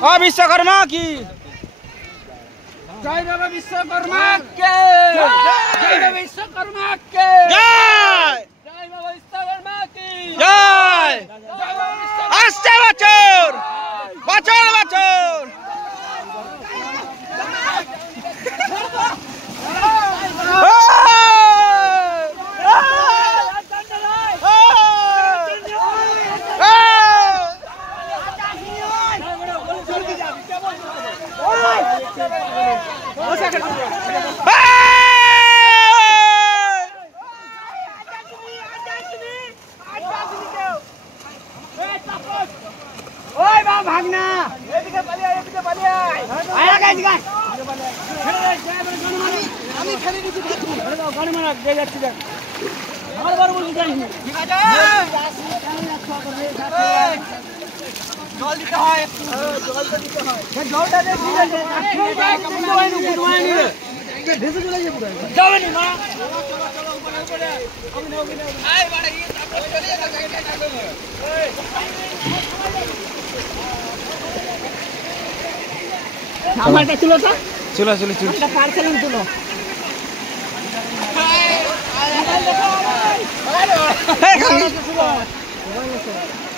विश्वकर्मा की जय बाबा विश्वकर्मा के जय बाबा विश्वकर्मा के जय जय बाबा विश्वकर्मा की जय आस्ते बचोर बचोर बचोर भागना आया गाइस गाइस আমি খেলে নিছি গাড়ি মারা গে যাচ্ছি দেখ আমার বড় বড় গাড়ি ঠিক আছে জল দিতে হয় জল তো দিতে হয় জলটা দে ঠিক আছে গুডওয়াই নি ভেসে চলে যাবে পুরো যাবে নি মা চলো উপরে আমি নাও আই বাড়া এই তারপর চলে যা আমারটা তুলো তো चलो चलो चलो এটা পার্সেল তুলো हे